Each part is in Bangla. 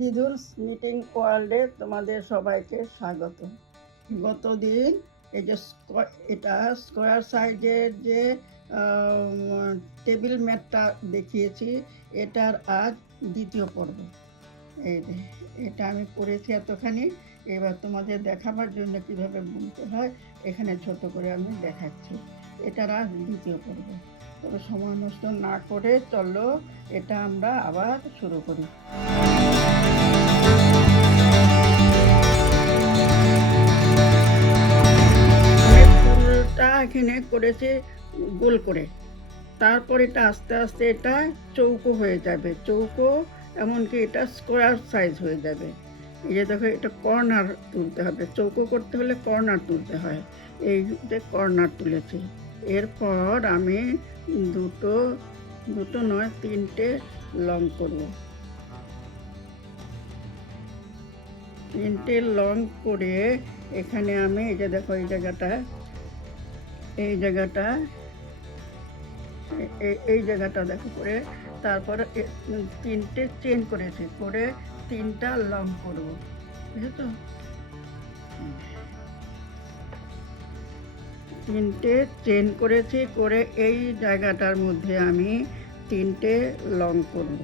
দিদুর মিটিং ওয়ার্ল্ডে তোমাদের সবাইকে স্বাগত। গতদিন এই যে এটা স্কোয়ার সাইজের যে টেবিল ম্যাটটা দেখিয়েছি, এটার আজ দ্বিতীয় পর্ব। এটা আমি করেছি এতখানি। এবার তোমাদের দেখাবার জন্য কীভাবে বুনতে হয়, এখানে ছোট করে আমি দেখাচ্ছি। এটার আজ দ্বিতীয় পর্ব। তবে সময় নষ্ট না করে চলো, এটা আমরা আবার শুরু করি। এখানে করেছি, গোল করে। তারপর এটা আস্তে আস্তে এটা চৌকো হয়ে যাবে। চৌকো, এমনকি এটা স্কোয়ার সাইজ হয়ে যাবে। এই যে দেখো, এটা কর্নার তুলতে হবে। চৌকো করতে হলে কর্নার তুলতে হয়। এই যে কর্নার তুলেছি। এরপর আমি দুটো দুটো নয়, তিনটে লং করব। তিনটে লং করে এখানে আমি, এই যে দেখো, এই জায়গাটা এই জায়গাটা এই জায়গাটা দেখো করে, তারপরে তিনটে চেন করেছি, করে তিনটা লং করব, বুঝেছ? তিনটে চেন করেছি, করে এই জায়গাটার মধ্যে আমি তিনটে লং করব।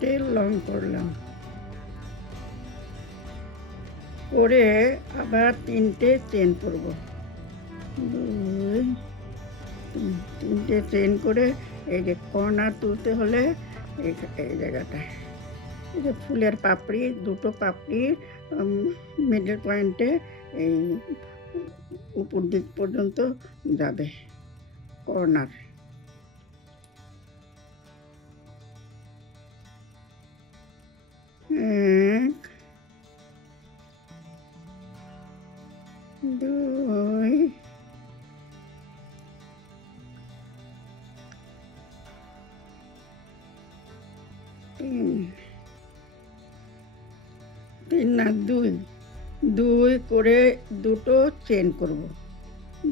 তিনটে লং করলাম। করে আবার তিনটে চেন করব। তিনটে চেন করে এই যে কর্নার তুলতে হলে এই জায়গাটায় এই যে ফুলের পাপড়ি, দুটো পাপড়ির মিডল পয়েন্টে এই উপর দিক পর্যন্ত যাবে কর্নার। দুই তিন তিন না দুই দুই করে দুটো চেন করব।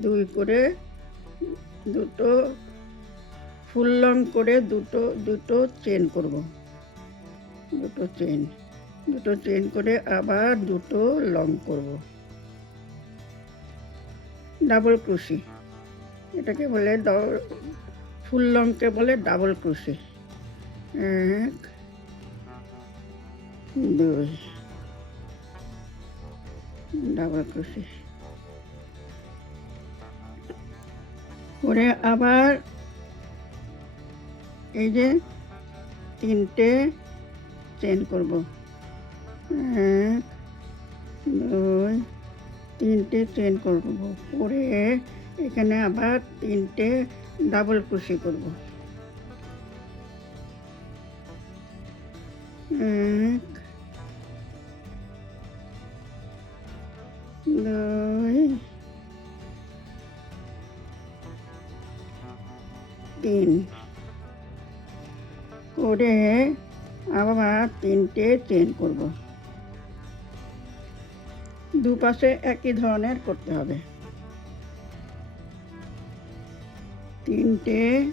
দুই করে দুটো ফুল লং করে দুটো দুটো চেন করব। দুটো চেন। দুটো চেন করে আবার দুটো লং করব। ডাবল ক্রুশি। এটাকে বলে ফুল লংকে বলে ডাবল ক্রুশি। এক, দুই, ডাবল ক্রুশি। করে আবার এই যে তিনটে চেন করব। এক, দুই, তিনটে চেন করব। করে এখানে আবার তিনটে ডাবল ক্রুশি করব। এক, দুই, তিন। করে তিনটে চেন করব। দুপাশে একই ধরনের করতে হবে। তিনটে,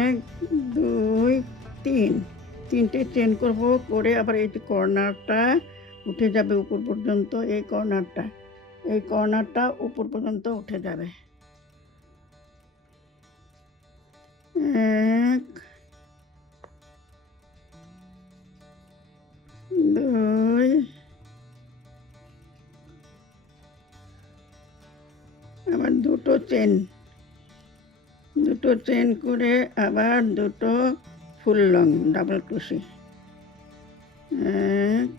এক, দুই, তিন। তিনটে চেন করব, করে আবার এই যে কর্নারটা উঠে যাবে উপর পর্যন্ত, এই কর্নারটা এই কর্নারটা উপর পর্যন্ত উঠে যাবে। এক দুই আবার দুটো চেন দুটো চেন করে আবার দুটো ফুল লং ডাবল ক্রুশি এক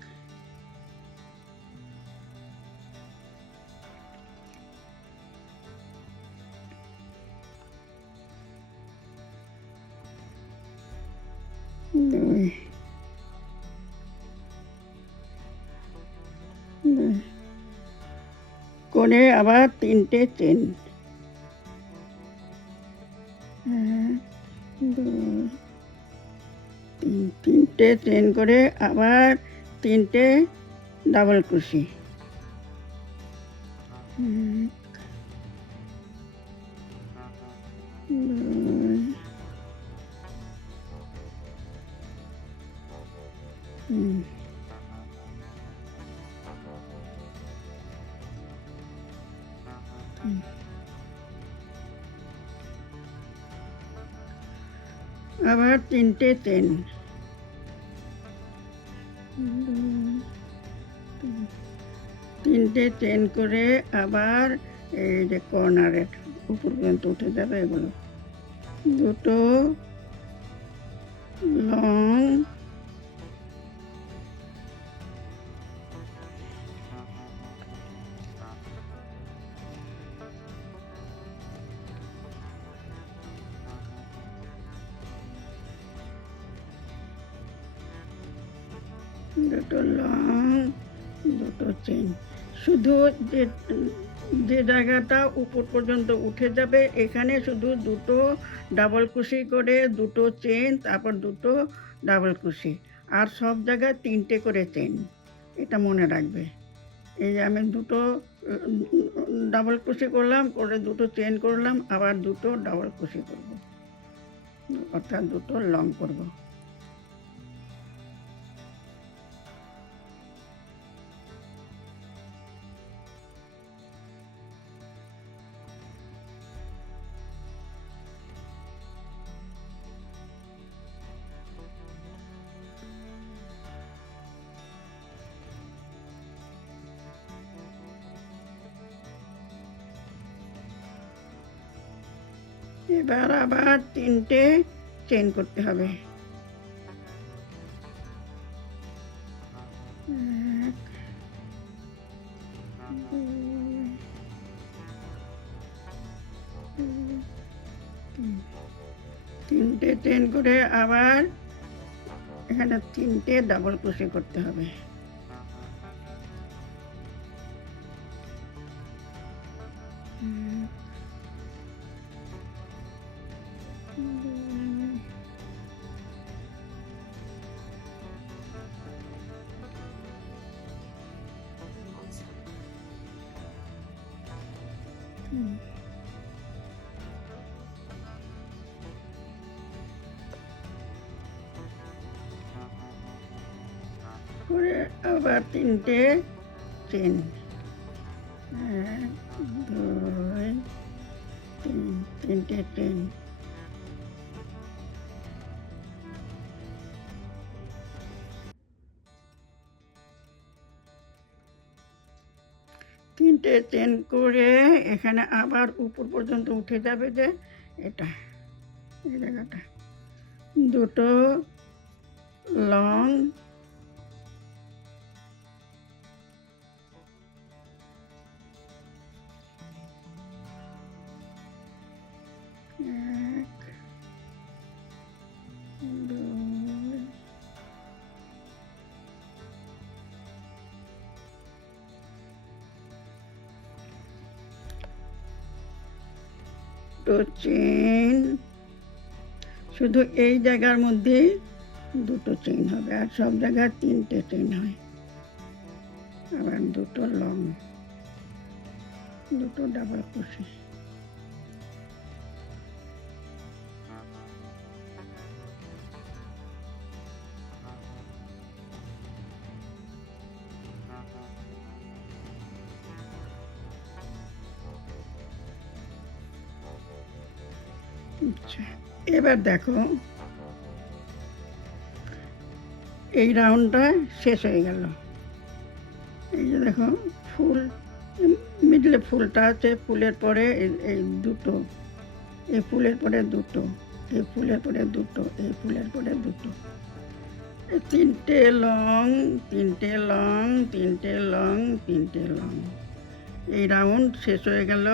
দুই। করে আবার তিনটে চেন। তিন তিনটে চেন করে আবার তিনটে ডাবল কুশি। এক, আবার তিনটে চেন তিনটে চেন করে আবার এই যে কর্নারের উপর পর্যন্ত উঠে যাবে এগুলো। দুটো লং দুটো লং দুটো চেন। শুধু যে যে জায়গাটা উপর পর্যন্ত উঠে যাবে, এখানে শুধু দুটো ডাবল কুশি করে দুটো চেন, তারপর দুটো ডাবল কুশি। আর সব জায়গায় তিনটে করে চেন। এটা মনে রাখবে। এই যে আমি দুটো, ডাবল কুশি করলাম, করে দুটো চেন করলাম, আবার দুটো ডাবল কুশি করব। অর্থাৎ দুটো লং করব। এবার আবার তিনটে চেন করতে হবে। তিনটে চেন করে আবার এখানে তিনটে ডাবল কুশি করতে হবে। দুই, তিন। করে আবার তিনটে চেন এক দুই তিন তিনটে চেন তিনটে চেন করে এখানে আবার উপর পর্যন্ত উঠে যাবে যে এটা, এই জায়গাটা। দুটো লং চেন। শুধু এই জায়গার মধ্যে দুটো চেন হবে, আর সব জায়গায় তিনটে চেন হয়। আবার দুটো লং, দুটো ডাবল কুশি এবার দেখো, এই রাউন্ডটা শেষ হয়ে গেল। এই যে দেখো, ফুল, মিডলে ফুলটা আছে, ফুলের পরে এই- দুটো, এই ফুলের পরে দুটো, এই ফুলের পরে দুটো, এই ফুলের পরে দুটো। তিনটে লং তিনটে লং তিনটে লং তিনটে লং। এই রাউন্ড শেষ হয়ে গেল।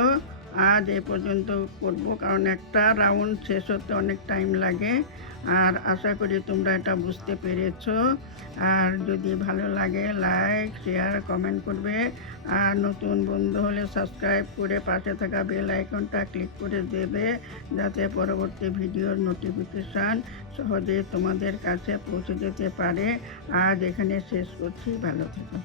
আজ এ পর্যন্ত করব, কারণ একটা রাউন্ড শেষ হতে অনেক টাইম লাগে। আর আশা করি তোমরা এটা বুঝতে পেরেছ। আর যদি ভালো লাগে লাইক শেয়ার কমেন্ট করবে। আর নতুন বন্ধু হলে সাবস্ক্রাইব করে পাশে থাকা বেল আইকনটা ক্লিক করে দেবে, যাতে পরবর্তী ভিডিওর নোটিফিকেশান সহজে তোমাদের কাছে পৌঁছে যেতে পারে। আজ এখানে শেষ করছি, ভালো থেকো।